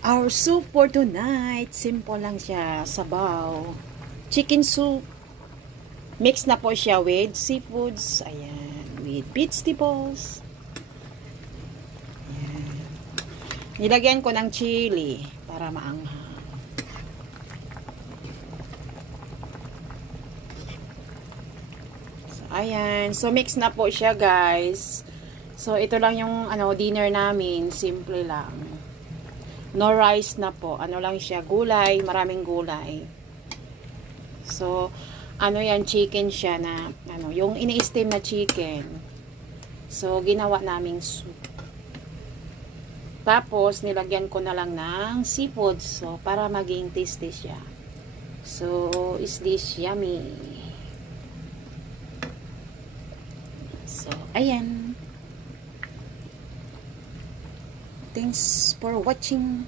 Our soup for tonight, simple lang siya, sabaw. Chicken soup. Mix na po siya with seafoods. Ayan, with vegetables. Ayan. Nilagyan ko ng chili para maanghang. So, ayan. So, mix na po siya, guys. So, ito lang yung dinner namin. Simple lang. No rice na po. Ano lang siya, gulay, maraming gulay. So, yan, chicken siya na, yung ini-steam na chicken. So, ginawa naming soup. Tapos, nilagyan ko na lang ng seafood. So, para maging tasty siya. So, is this yummy? So, ayan. Thanks for watching.